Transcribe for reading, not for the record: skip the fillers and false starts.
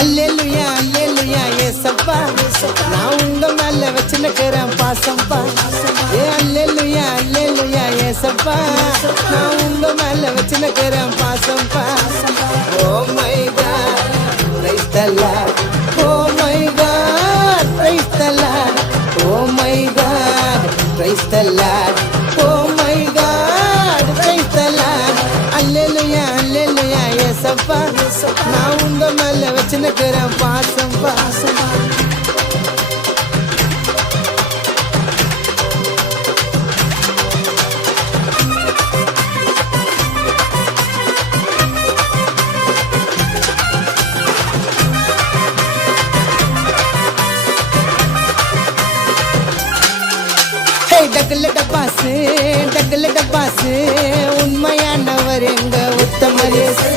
அல்லேலுயா அல்லேலுயா ஏசப்பா நான் உங்க மேல வச்சுக்கிறேன் பாசம்பா ஏ அல்லேலுயா அல்லேலுயா ஏசப்பா நான் உங்க மேல வச்சுக்கிறேன் பாசம்பா oh my God praise the Lord oh my God praise the Lord oh my God praise the Lord oh my God praise the Lord hallelujah hallelujah ஏசப்பா நான் உங்க மேல வச்சுக்கிறேன் பாசம்பா டக்குல டப்பாசு உண்மையானவர் எங்க உத்தமரேசு